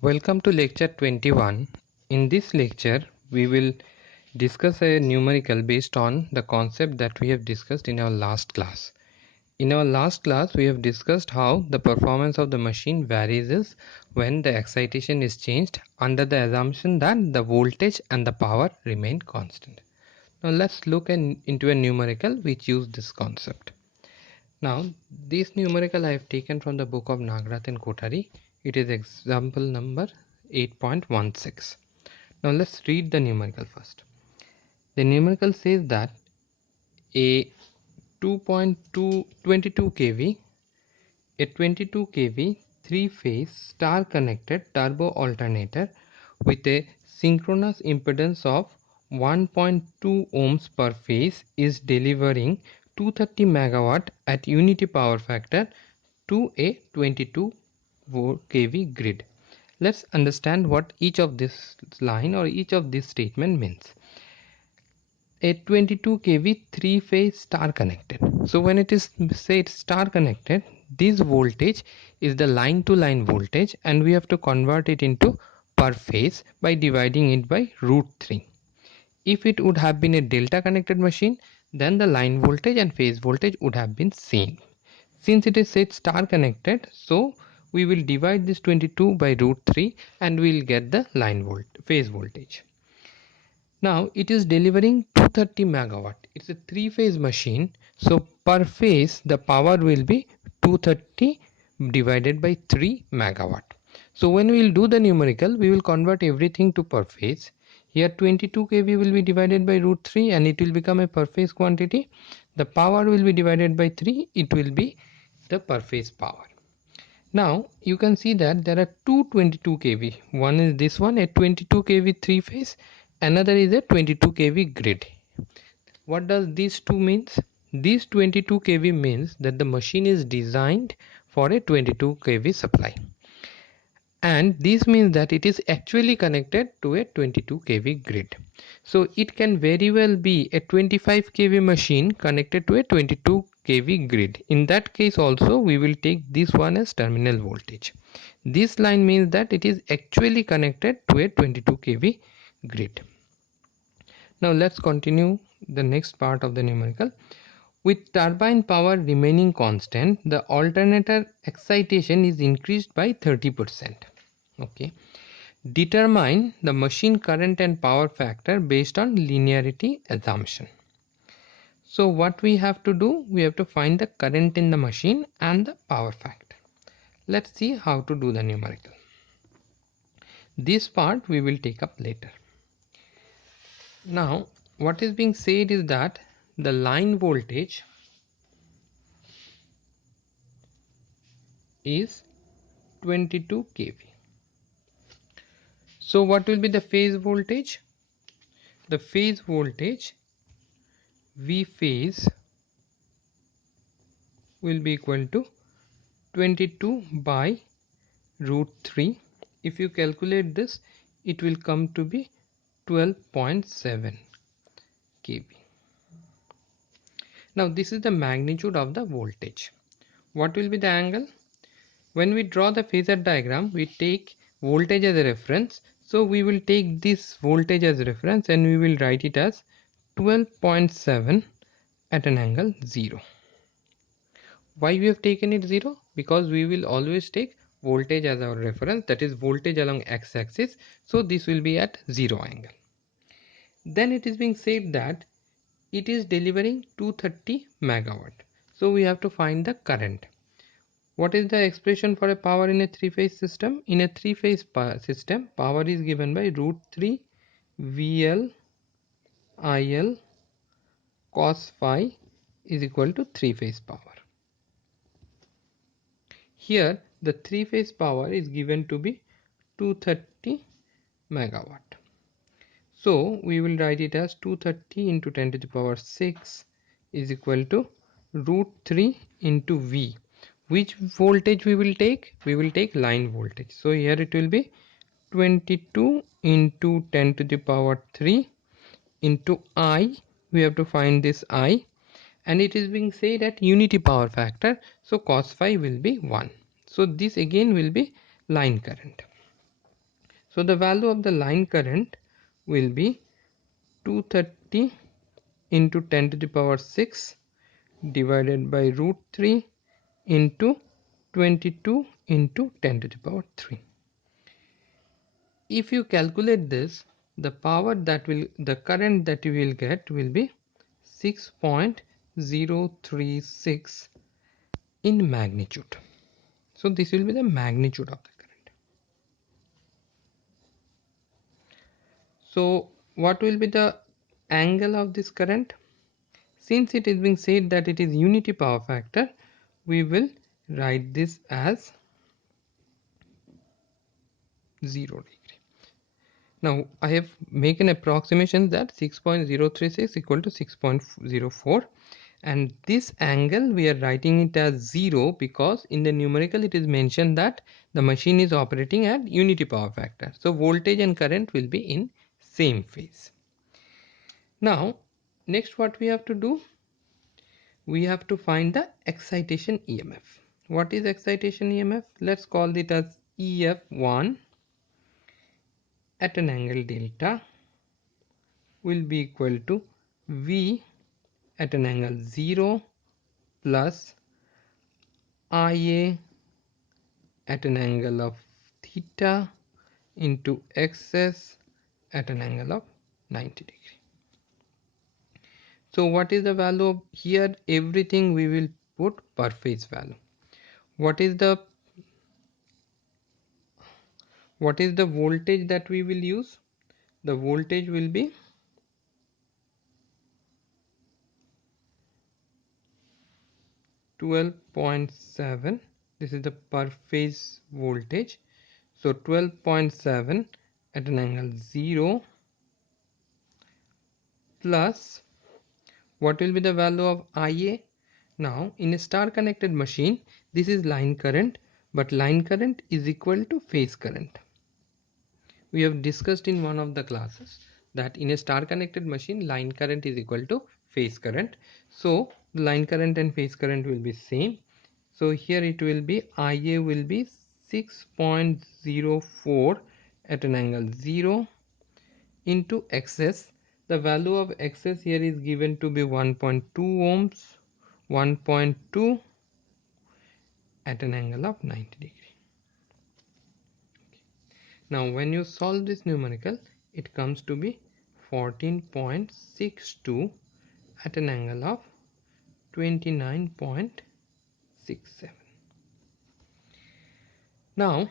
Welcome to lecture 21. In this lecture, we will discuss a numerical based on the concept that we have discussed in our last class. In our last class, we have discussed how the performance of the machine varies when the excitation is changed under the assumption that the voltage and the power remain constant. Now let's look into a numerical which use this concept. Now, this numerical I have taken from the book of Nagarath and Kothari. It is example number 8.16. Now, let's read the numerical first. The numerical says that a 2.222 kV, a 22 kV 3-phase star connected turbo alternator with a synchronous impedance of 1.2 ohms per phase is delivering 230 megawatt at unity power factor to a 22 kV grid. Let's understand what each of this line or each of this statement means. A 22 kV 3-phase star connected. So when it is said star connected, this voltage is the line to line voltage and we have to convert it into per phase by dividing it by root 3. If it would have been a delta connected machine, then the line voltage and phase voltage would have been same. Since it is said star connected, so we will divide this 22 by root 3 and we will get the phase voltage. Now it is delivering 230 megawatt. It's a 3-phase machine. So per phase the power will be 230 divided by 3 megawatt. So when we will do the numerical, we will convert everything to per phase. Here 22 kV will be divided by root 3 and it will become a per phase quantity. The power will be divided by 3. It will be the per phase power. Now you can see that there are two 22 kV. One is this one, a 22 kV 3-phase. Another is a 22 kV grid. What does these two means? This 22 kV means that the machine is designed for a 22 kV supply. And this means that it is actually connected to a 22 kV grid. So it can very well be a 25 kV machine connected to a 22 kV grid. In that case also we will take this one as terminal voltage. This line means that it is actually connected to a 22 kV grid. Now let's continue the next part of the numerical. With turbine power remaining constant, the alternator excitation is increased by 30%. Okay. Determine the machine current and power factor based on linearity assumption. So what we have to do, we have to find the current in the machine and the power factor. Let's see how to do the numerical. This part we will take up later. Now what is being said is that the line voltage is 22 kV. So what will be the phase voltage? The phase voltage V phase will be equal to 22 by root 3. If you calculate this, it will come to be 12.7 kV. Now this is the magnitude of the voltage. What will be the angle? When we draw the phasor diagram, we take voltage as a reference. So we will take this voltage as a reference and we will write it as 12.7 at an angle 0. Why we have taken it 0? Because we will always take voltage as our reference, that is voltage along x-axis. So this will be at 0 angle. Then it is being said that it is delivering 230 megawatt. So we have to find the current. What is the expression for a power in a 3-phase system? In a 3-phase system, power is given by root 3 VL IL cos phi is equal to 3-phase power. Here the 3-phase power is given to be 230 megawatt. So we will write it as 230 into 10 to the power 6 is equal to root 3 into V. Which voltage we will take? We will take line voltage. So here it will be 22 into 10 to the power 3 into I. We have to find this I, and it is being said at unity power factor. So cos phi will be 1. So this again will be line current. So the value of the line current will be 230 into 10 to the power 6 divided by root 3 into 22 into 10 to the power 3. If you calculate this, the current that you will get will be 6.036 in magnitude. So this will be the magnitude of the current. So what will be the angle of this current? Since it is being said that it is unity power factor, we will write this as 0 degree. Now I have made an approximation that 6.036 equal to 6.04, and this angle we are writing it as 0 because in the numerical it is mentioned that the machine is operating at unity power factor. So voltage and current will be in same phase. Now next what we have to do, we have to find the excitation EMF. What is excitation EMF? Let's call it as EF1 at an angle delta will be equal to V at an angle 0 plus IA at an angle of theta into XS at an angle of 90 degree. So what is the value of here? Everything we will put per phase value. What is the voltage that we will use? The voltage will be 12.7. This is the per phase voltage. So 12.7 at an angle 0 plus what will be the value of IA? Now in a star connected machine, this is line current, but line current is equal to phase current. We have discussed in one of the classes that in a star connected machine, line current is equal to phase current. So line current and phase current will be same. So here it will be IA will be 6.04 at an angle 0 into XS. The value of XS here is given to be 1.2 ohms, 1.2 at an angle of 90 degree. Now when you solve this numerical, it comes to be 14.62 at an angle of 29.67. Now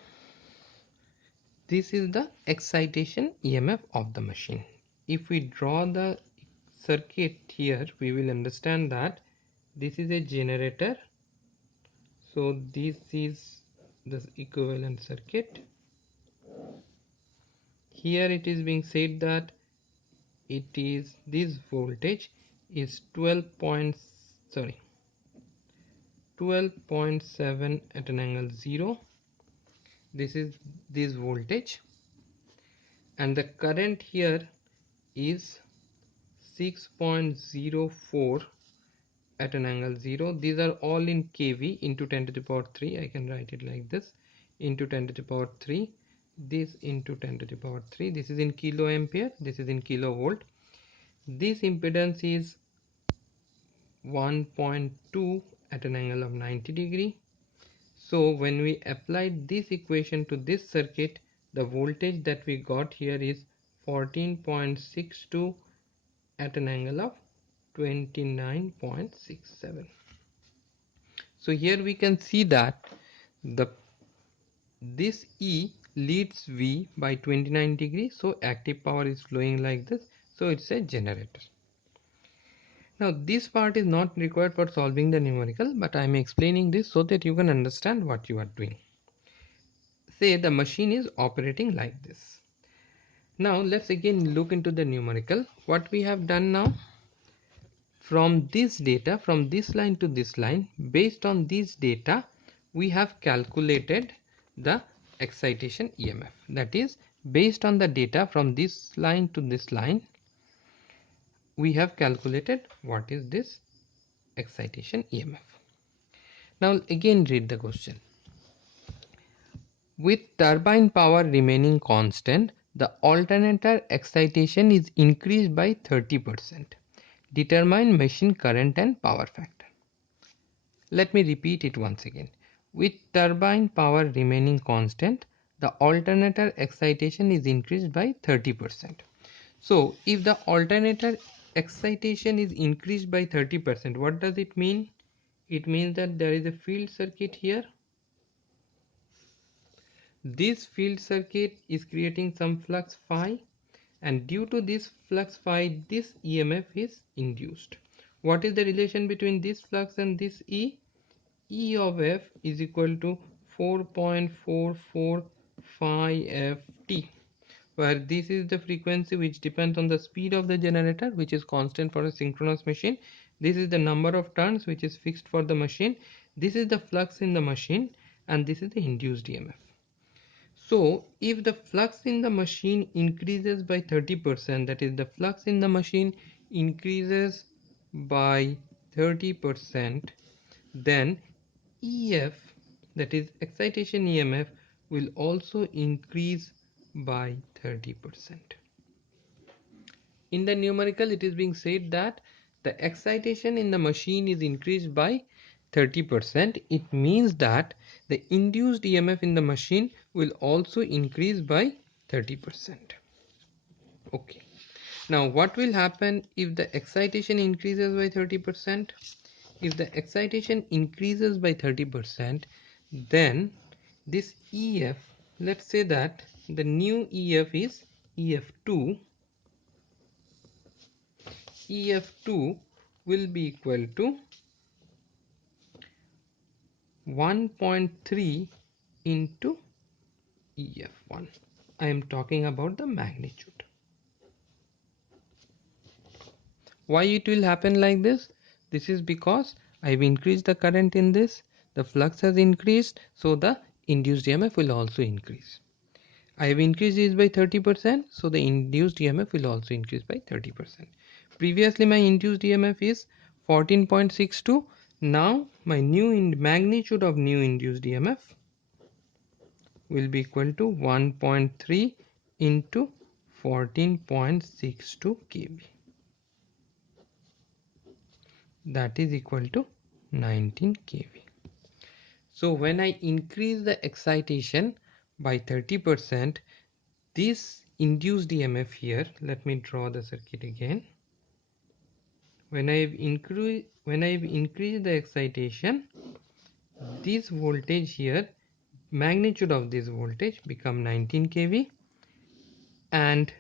this is the excitation EMF of the machine. If we draw the circuit here, we will understand that this is a generator. So this is the equivalent circuit. Here it is being said that this voltage is 12.7 at an angle 0. This is this voltage, and the current here is 6.04 at an angle 0. These are all in kV into 10 to the power 3. I can write it like this, into 10 to the power 3, this into 10 to the power 3. This is in kilo ampere, this is in kilovolt. This impedance is 1.2 at an angle of 90 degree. So when we applied this equation to this circuit, the voltage that we got here is 14.62 at an angle of 29.67. So here we can see that this E leads V by 29 degrees, so active power is flowing like this, so it's a generator. Now this part is not required for solving the numerical, but I am explaining this so that you can understand what you are doing. Say the machine is operating like this. Now let's again look into the numerical. What we have done now, from this data, from this line to this line, based on this data, we have calculated the excitation EMF. That is, based on the data from this line to this line, we have calculated what is this excitation EMF. Now again read the question. With turbine power remaining constant, the alternator excitation is increased by 30%. Determine machine current and power factor. Let me repeat it once again. With turbine power remaining constant, the alternator excitation is increased by 30%. So, if the alternator excitation is increased by 30%, what does it mean? It means that there is a field circuit here. This field circuit is creating some flux phi, and due to this flux phi, this EMF is induced. What is the relation between this flux and this E? E of F is equal to 4.44 phi ft, where this is the frequency which depends on the speed of the generator, which is constant for a synchronous machine. This is the number of turns which is fixed for the machine. This is the flux in the machine, and this is the induced EMF. So if the flux in the machine increases by 30%, that is the flux in the machine increases by 30%, then EF, that is excitation EMF, will also increase by 30%. In the numerical, it is being said that the excitation in the machine is increased by 30%. It means that the induced EMF in the machine will also increase by 30%. Okay. Now, what will happen if the excitation increases by 30%? If the excitation increases by 30%, then this EF, let's say that the new EF is EF2. EF2 will be equal to 1.3 into EF1. I am talking about the magnitude. Why it will happen like this? This is because I have increased the current in this, the flux has increased, so the induced EMF will also increase. I have increased this by 30%, so the induced EMF will also increase by 30%. Previously my induced EMF is 14.62. Now my new magnitude of new induced EMF will be equal to 1.3 into 14.62 kV. That is equal to 19 kV. So when I increase the excitation by 30%, this induced EMF here, let me draw the circuit again. When I've increased the excitation, this voltage here, magnitude of this voltage become 19 kV, and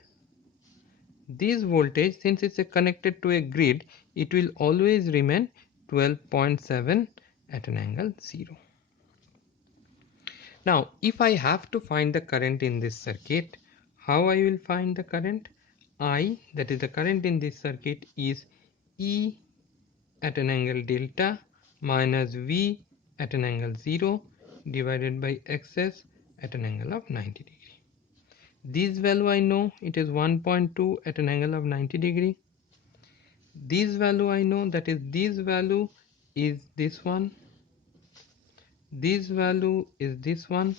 this voltage, since it's connected to a grid, it will always remain 12.7 at an angle 0. Now if I have to find the current in this circuit, how I will find the current? I, that is the current in this circuit, is E at an angle delta minus V at an angle 0 divided by XS at an angle of 90 degree. This value I know, it is 1.2 at an angle of 90 degree. This value I know, that is this value is this one. This value is this one.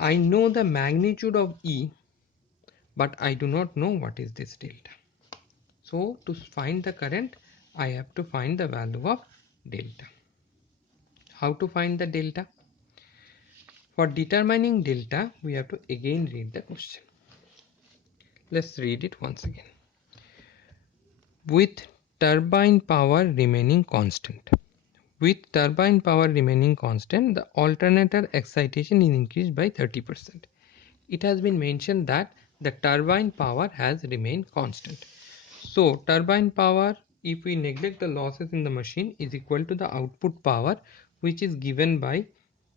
I know the magnitude of E, but I do not know what is this delta. So to find the current, I have to find the value of delta. How to find the delta? For determining delta, we have to again read the question. Let's read it once again. With turbine power remaining constant. With turbine power remaining constant, the alternator excitation is increased by 30%. It has been mentioned that the turbine power has remained constant. So turbine power, if we neglect the losses in the machine, is equal to the output power, which is given by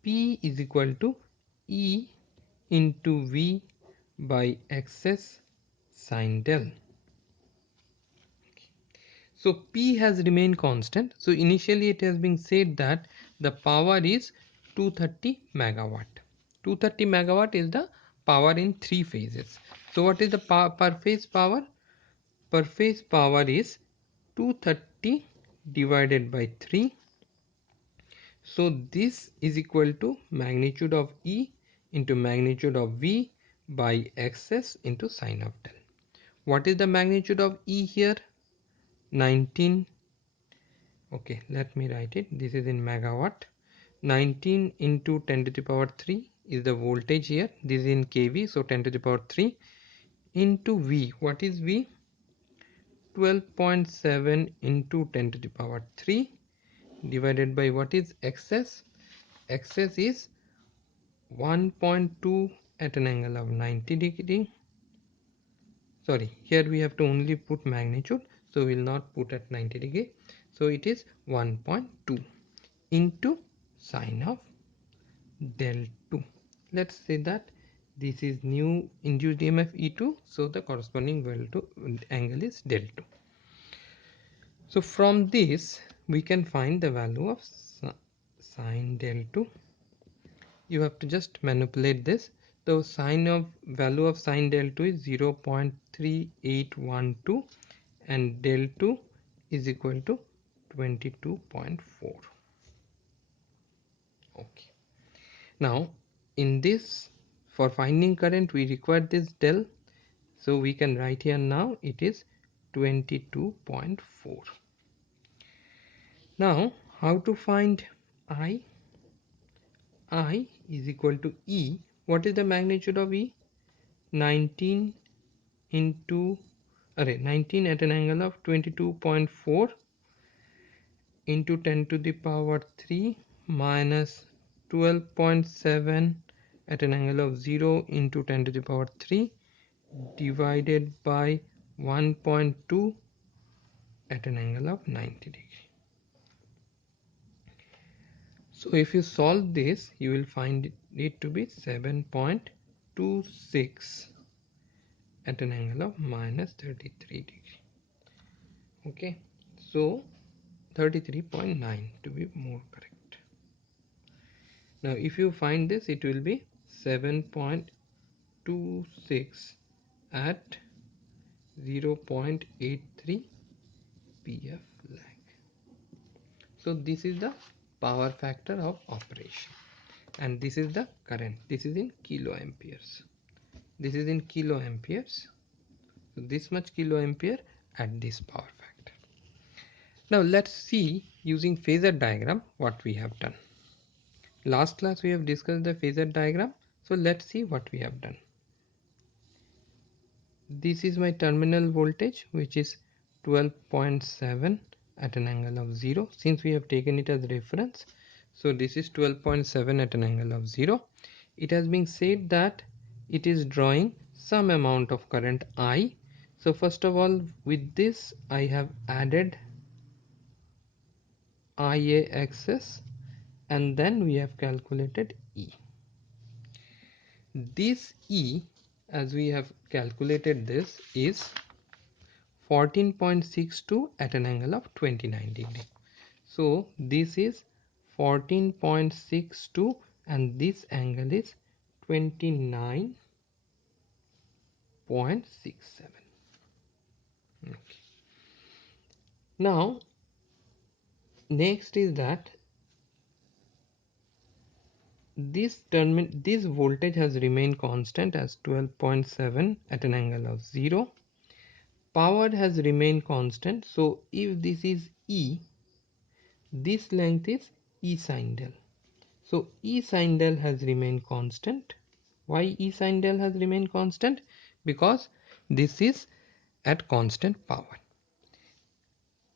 P is equal to E into V by XS sin del. So P has remained constant. So initially it has been said that the power is 230 megawatt. 230 megawatt is the power in three phases. So what is the per phase power? Per phase power is 230 divided by 3, So this is equal to magnitude of E into magnitude of V by XS into sine of del. What is the magnitude of E here? 19. Okay, let me write it. This is in megawatt. 19 into 10 to the power 3 is the voltage here. This is in kV, so 10 to the power 3 into V. What is V? 12.7 into 10 to the power 3 divided by what is XS? XS is 1.2 at an angle of 90 degree. Sorry, here we have to only put magnitude, so we will not put at 90 degree. So it is 1.2 into sine of del 2. Let's say that this is new induced EMF E2, so the corresponding angle is del 2. So from this we can find the value of sine del 2. You have to just manipulate this. The value of sine del 2 is 0.3812 and del 2 is equal to 22.4. Okay. Now in this, for finding current we require this del, so we can write here now it is 22.4. Now how to find I? I is equal to E. What is the magnitude of E? 19 into 19 at an angle of 22.4 into 10 to the power 3 minus 12.7 at an angle of 0 into 10 to the power 3 divided by 1.2 at an angle of 90 degree. So if you solve this, you will find it to be 7.26 at an angle of minus 33 degree. Okay, so 33.9 to be more correct. Now if you find this, it will be 7.26 at 0.83 pf lag. So this is the power factor of operation, and this is the current. This is in kilo amperes. This is in kilo amperes. So this much kilo ampere at this power factor. Now let's see using phasor diagram what we have done. Last class we have discussed the phasor diagram. So let's see what we have done. This is my terminal voltage, which is 12.7 at an angle of 0, since we have taken it as reference. So this is 12.7 at an angle of 0. It has been said that it is drawing some amount of current I. So first of all, with this I have added IA access, and then we have calculated E. This E, as we have calculated this, is 14.62 at an angle of 29 degree. So this is 14.62 and this angle is 29.67. Okay. Now next is that this voltage has remained constant as 12.7 at an angle of 0. Power has remained constant, so if this is E, this length is E sine del. So E sine del has remained constant. Why E sine del has remained constant? Because this is at constant power.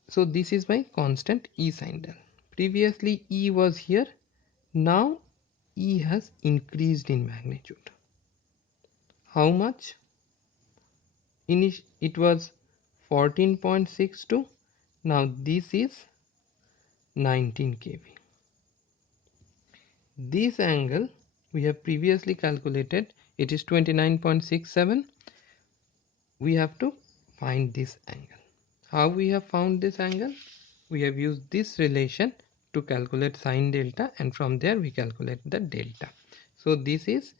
So this is my constant E sine del. Previously E was here. Now E has increased in magnitude. How much? It was 14.62. Now this is 19 kV. This angle we have previously calculated, it is 29.67. We have to find this angle. How we have found this angle? We have used this relation to calculate sine delta, and from there we calculate the delta. So this is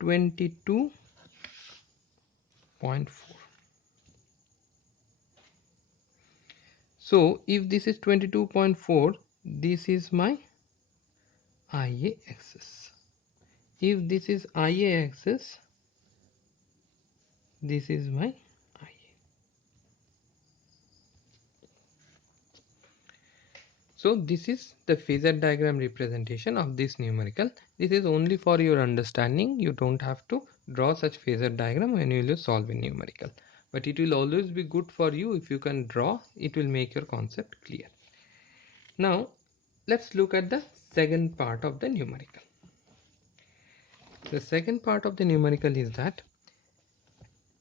22.4. So if this is 22.4, this is my IA axis. If this is IA axis, this is my IA. So this is the phasor diagram representation of this numerical. This is only for your understanding. You don't have to draw such phasor diagram when you will solve a numerical. But it will always be good for you if you can draw. It will make your concept clear. Now let's look at the second part of the numerical. The second part of the numerical is that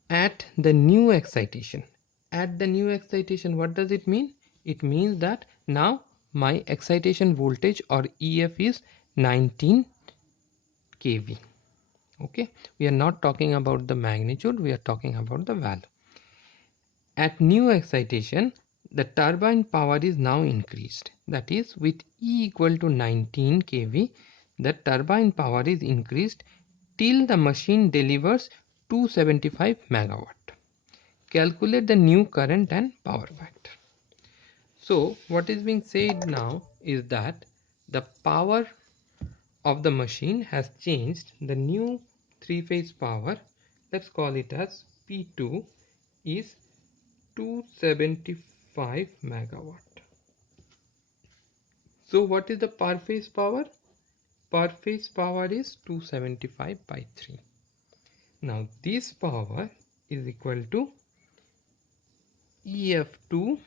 at the new excitation. At the new excitation, what does it mean? It means that now my excitation voltage or EF is 19 kV. Okay, we are not talking about the magnitude, we are talking about the value. At new excitation, the turbine power is now increased. That is, with E equal to 19 kV, the turbine power is increased till the machine delivers 275 megawatt. Calculate the new current and power factor. So what is being said now is that the power of the machine has changed. The new three-phase power, let's call it as P2, is 275 megawatt. So what is the per phase power? Per phase power is 275 by 3. Now this power is equal to EF2.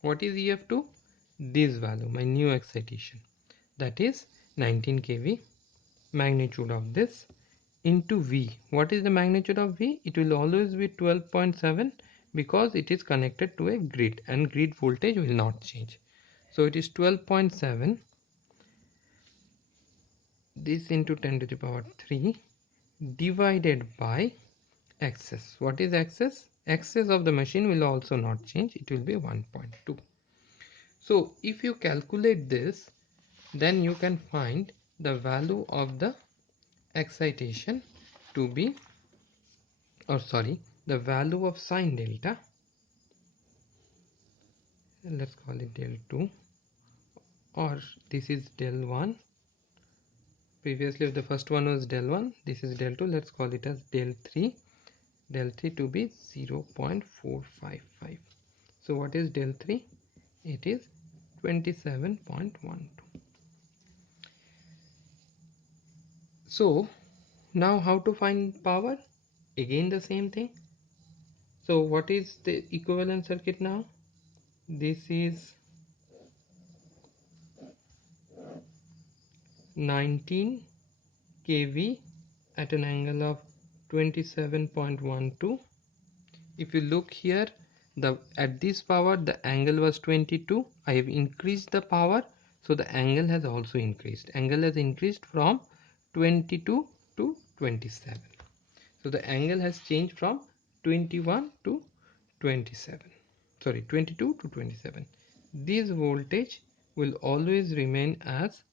What is EF2? This value, my new excitation, that is 19 kV, magnitude of this, into V. What is the magnitude of V? It will always be 12.7 because it is connected to a grid and grid voltage will not change. So it is 12.7, this into 10 to the power 3 divided by axis. What is axis? Axis of the machine will also not change. It will be 1.2. So if you calculate this, then you can find the value of the excitation to be, or sorry, the value of sine delta, let's call it del 2, or this is del 1. Previously the first one was del 1, this is del 2, let's call it as del 3. Del 3 to be 0.455. So what is del 3? It is 27.12. So now how to find power? Again the same thing. So what is the equivalent circuit now? This is 19 kV at an angle of 27.12. If you look here, at this power the angle was 22. I have increased the power, so the angle has also increased. Angle has increased from 22 to 27. So the angle has changed from 21 to 27. Sorry, 22 to 27. This voltage will always remain as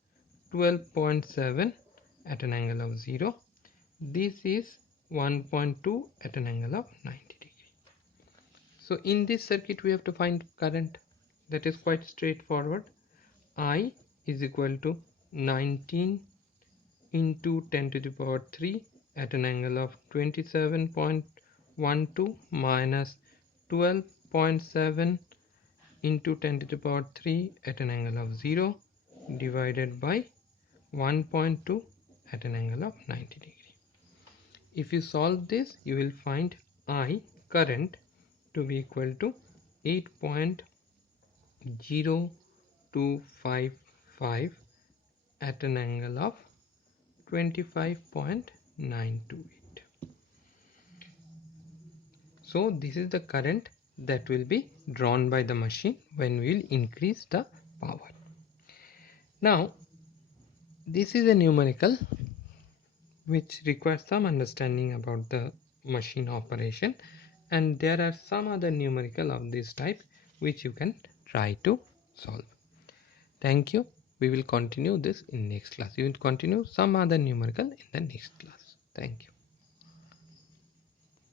12.7 at an angle of 0. This is 1.2 at an angle of 90 degree. So in this circuit we have to find current. That is quite straightforward. I is equal to 19 into 10 to the power 3 at an angle of 27.12 minus 12.7 into 10 to the power 3 at an angle of 0 divided by 1.2 at an angle of 90 degree. If you solve this, you will find I current to be equal to 8.0255 at an angle of 25.928. So this is the current that will be drawn by the machine when we will increase the power. Now this is a numerical which requires some understanding about the machine operation, and there are some other numerical of this type which you can try to solve. Thank you. We will continue this in next class. We will continue some other numerical in the next class. Thank you.